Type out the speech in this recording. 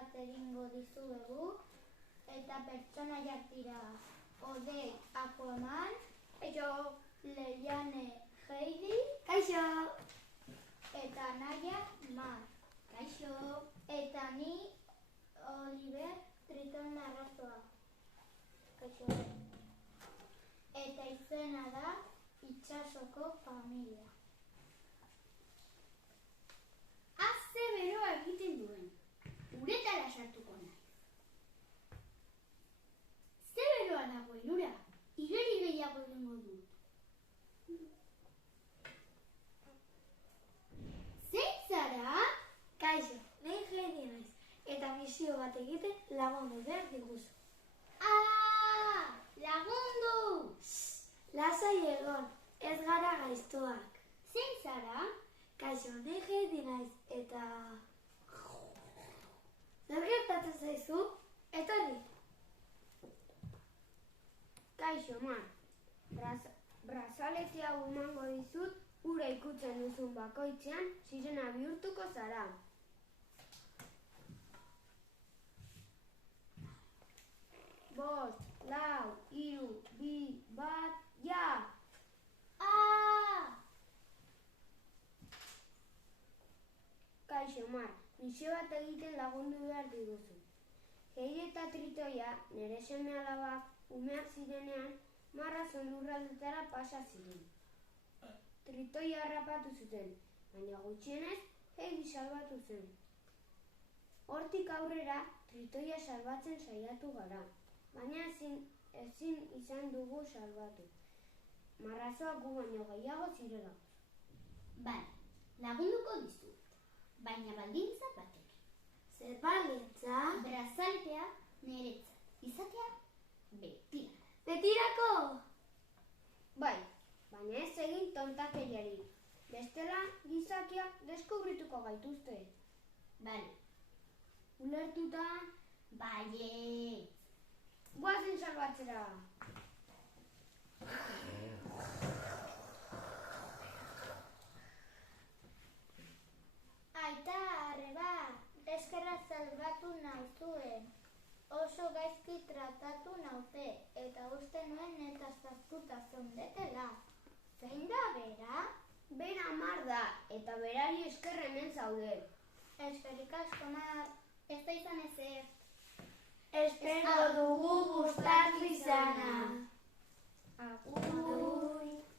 bat egingo dizuegu, eta pertsonaiak dira Odei Aquaman, kaixo, Leiane Heidi, Kaixo! eta Naia Mar, Kaixo! eta ni Oliver Triton Arrazoa, kaixo. Eta izena da Itsasoko familia. Ze beroa egiten duen, uretara sartuko naiz. Ze beroa dagoen ura, igeri gehiago egingo dut. Zein zara? Kaixo, nahi Heidi naiz, eta misio bat egiten lagundu behar diguzu. Lagundu! Lasai egon, ez gara gaiztoak. Zein zara? Kaixo, nahi Heidi naiz, eta... Zer gertatzen zaizu? Etorri! Kaixo, Mar. Brazalete hau emango dizut, ura ikutzen duzun bakoitzean, sirena bihurtuko zara. Bost, lau, 3, 2, 1, ja! Kaixo, Mar. Misio bat egiten lagundu behar diguzu. Heidi eta Tritoia, nire seme-alabak, umeak zirenean, marrazon lurraldetara pasa ziren. Tritoia harrapatu zuten, baina gutxienez Heidi salbatu zen. Hortik aurrera, Tritoia salbatzen saiatu gara, baina ezin izan dugu salbatu. Marrazoak gu baino gehiago zirela. Bai, lagunduko dizut, baina baldintza batekin. Zer baldintza? Brazaletea niretzat, izatea betirako. Betirako! Bai, baina ez egin tontakeriari. Bestela, gizakiak deskubrituko gaituzte. Bale, Ulertuta, baietz. goazen salbatzera! Aita, arreba, eskerra salbatu nauzuen. Oso gaizki tratatu nauze, eta uste nuen eta zazkuta zondetela. Zein da bera? Bera Mar da, eta berari esker hemen zaude. Eskerrik asko, Mar, ez da izan ezer. Espero dugu gustatu izana. Agur!